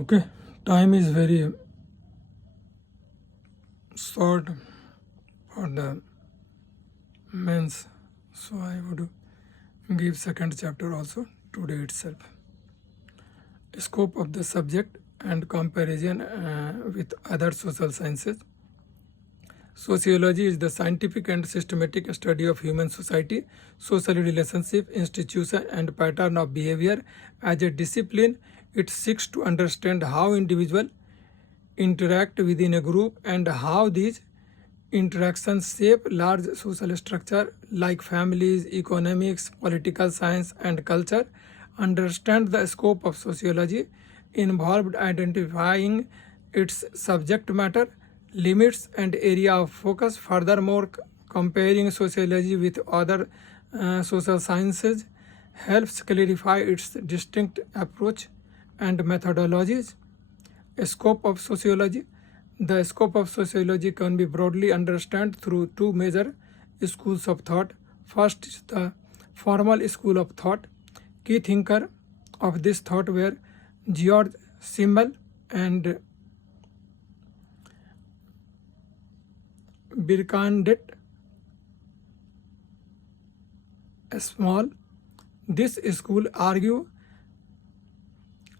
Okay, time is very short for the men's, so I would give second chapter also today itself. Scope of the subject and comparison with other social sciences. Sociology is the scientific and systematic study of human society, social relationship, institution, and pattern of behavior. As a discipline, it seeks to understand how individuals interact within a group and how these interactions shape large social structure like families, economics, political science, and culture. Understand the scope of sociology involved identifying its subject matter, limits, and area of focus. Furthermore, comparing sociology with other social sciences helps clarify its distinct approach and methodologies. Scope of sociology. The scope of sociology can be broadly understood through two major schools of thought. First is the formal school of thought. Key thinker of this thought were George Simmel and Birkandet Small. This school argue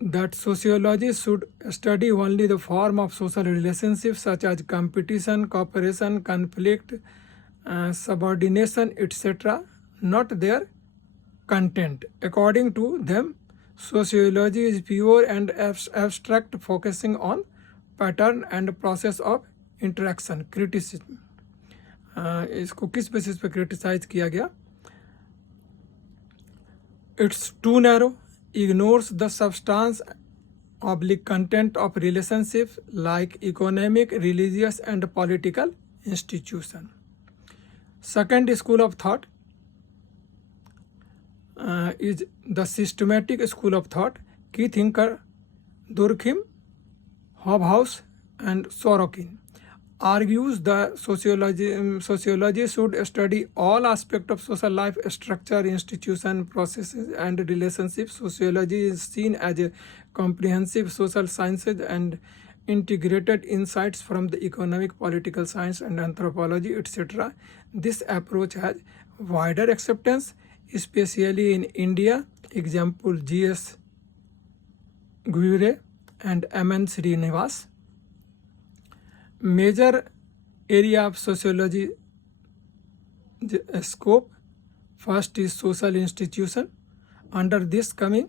that sociology should study only the form of social relationships such as competition, cooperation, conflict, subordination, etc., not their content. According to them, sociology is pure and abstract, focusing on pattern and process of interaction. Criticism. इसको किस basis पे criticise किया गया? It's too narrow, ignores the substance oblique content of relationships like economic, religious, and political institution. Second school of thought is the systematic school of thought. Key thinker Durkheim, Hobhouse, and Sorokin argues the sociology should study all aspects of social life, structure, institution, processes, and relationships. Sociology is seen as a comprehensive social sciences and integrated insights from the economic, political science, and anthropology, etc. This approach has wider acceptance, especially in India. Example G.S. Guire and M.N. Srinivas. Major area of sociology scope. First is social institution. Under this coming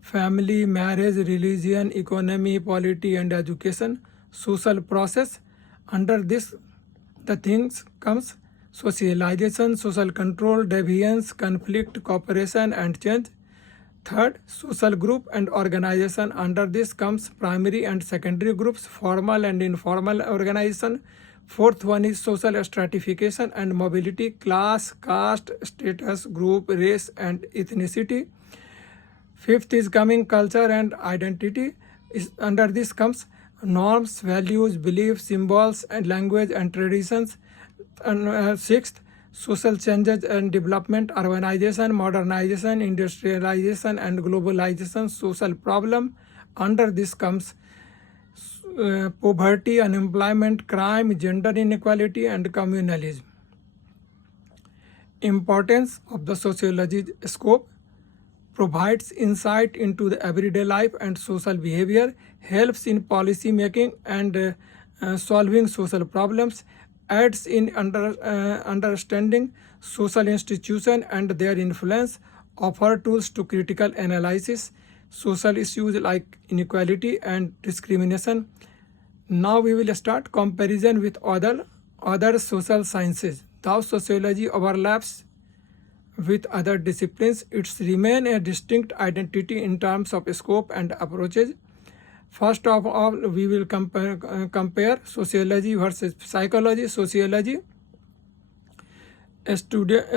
family, marriage, religion, economy, polity, and education. Social process. Under this the things comes socialization, social control, deviance, conflict, cooperation, and change. Third, social group and organization. Under this comes primary and secondary groups, formal and informal organization. Fourth one is social stratification and mobility, class, caste, status, group, race, and ethnicity. Fifth is coming culture and identity. Under this comes norms, values, beliefs, symbols, and language and traditions. And sixth, social changes and development, urbanization, modernization, industrialization, and globalization. Social problem. Under this comes poverty, unemployment, crime, gender inequality, and communalism. Importance of the sociology scope. Provides insight into the everyday life and social behavior, helps in policy making and solving social problems, aids in understanding social institutions and their influence, offer tools to critical analysis, social issues like inequality and discrimination. Now we will start comparison with other social sciences. Though sociology overlaps with other disciplines, it remains a distinct identity in terms of scope and approaches. First of all, we will compare sociology versus psychology. Sociology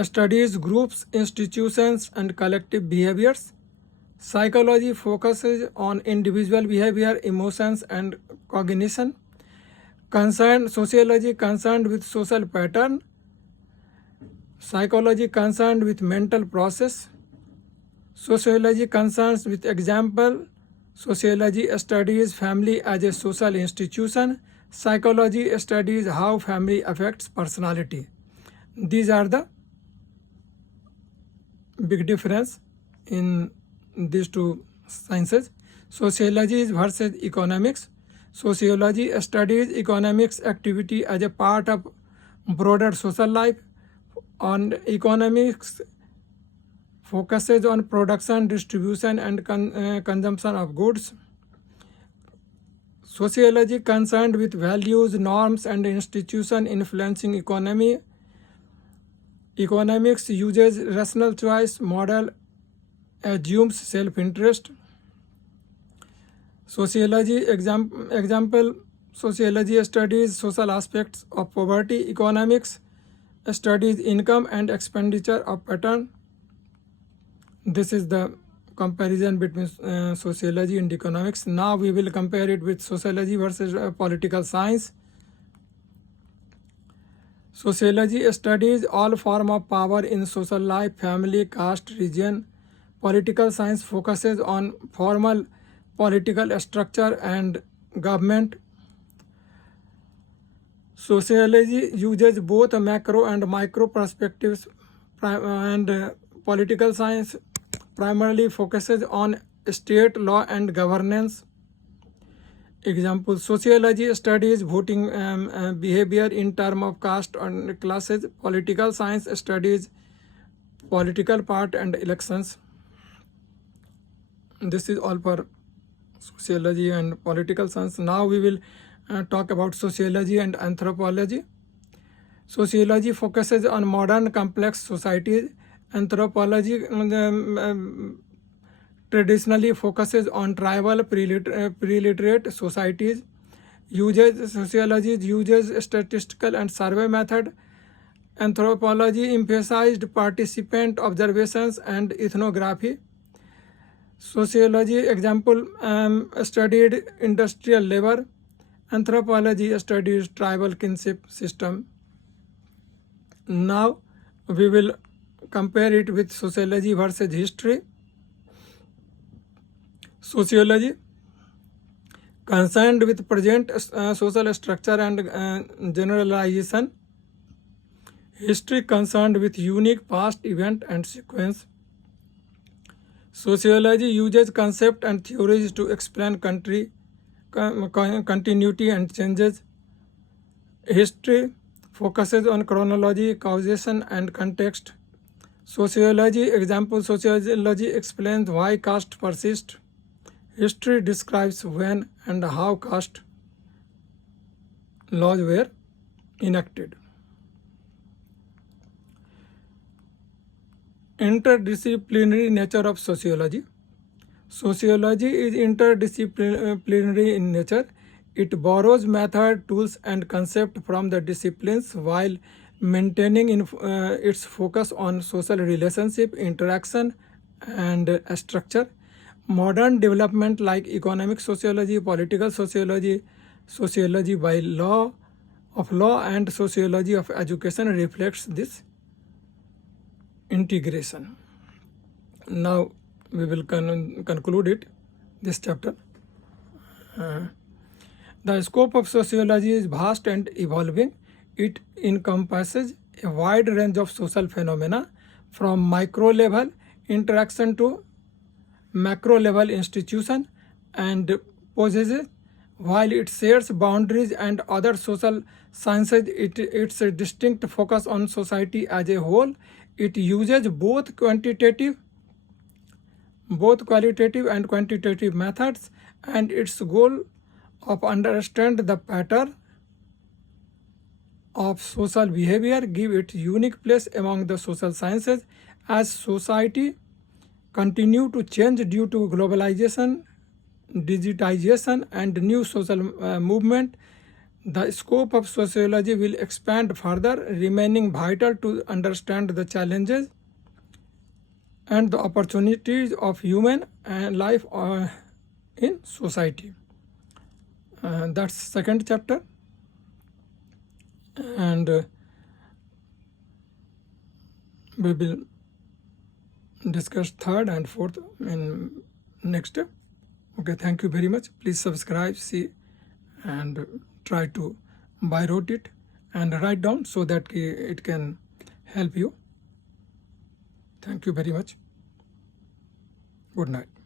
studies groups, institutions, and collective behaviors. Psychology focuses on individual behavior, emotions, and cognition. Sociology concerned with social pattern. Psychology concerned with mental process. Sociology concerns with example. Sociology studies family as a social institution. Psychology studies how family affects personality. These are the big difference in these two sciences. Sociology versus economics. Sociology studies economics activity as a part of broader social life. On economics focuses on production, distribution, and consumption of goods. Sociology concerned with values, norms, and institutions influencing economy. Economics uses rational choice model, assumes self-interest. Sociology example, sociology studies social aspects of poverty. Economics studies income and expenditure of pattern. This is the comparison between sociology and economics. Now we will compare it with sociology versus political science. Sociology studies all form of power in social life, family, caste, region. Political science focuses on formal political structure and government. Sociology uses both macro and micro perspectives, and political science primarily focuses on state law and governance. Example, sociology studies voting behavior in terms of caste and classes. Political science studies political part and elections. This is all for sociology and political science. Now we will talk about sociology and anthropology. Sociology focuses on modern complex societies. Anthropology traditionally focuses on tribal pre-literate societies. Sociology uses statistical and survey method. Anthropology emphasized participant observations and ethnography. Sociology example studied industrial labor. Anthropology studies tribal kinship system. Now we will compare it with sociology versus history. Sociology concerned with present social structure and generalization. History concerned with unique past event and sequence. Sociology uses concept and theories to explain continuity and changes. History focuses on chronology, causation, and context. Sociology example, sociology explains why caste persists. History describes when and how caste laws were enacted. Interdisciplinary nature of sociology. Sociology is interdisciplinary in nature. It borrows method, tools, and concepts from the disciplines while maintaining its focus on social relationship, interaction, and structure. Modern development like economic sociology, political sociology, sociology by law of law, and sociology of education reflects this integration. Now we will conclude it, this chapter. The scope of sociology is vast and evolving. It encompasses a wide range of social phenomena from micro level interaction to macro level institution and possesses, while it shares boundaries and other social sciences, its a distinct focus on society as a whole. It uses both qualitative and quantitative methods, and its goal of understand the pattern of social behavior give it unique place among the social sciences. As society continue to change due to globalization, digitization, and new social movement, the scope of sociology will expand further, remaining vital to understand the challenges and the opportunities of human life in society. That's second chapter, and we will discuss third and fourth in next Okay, thank you very much. Please subscribe, see, and try to by rote it and write down so that it can help you. Thank you very much. Good night.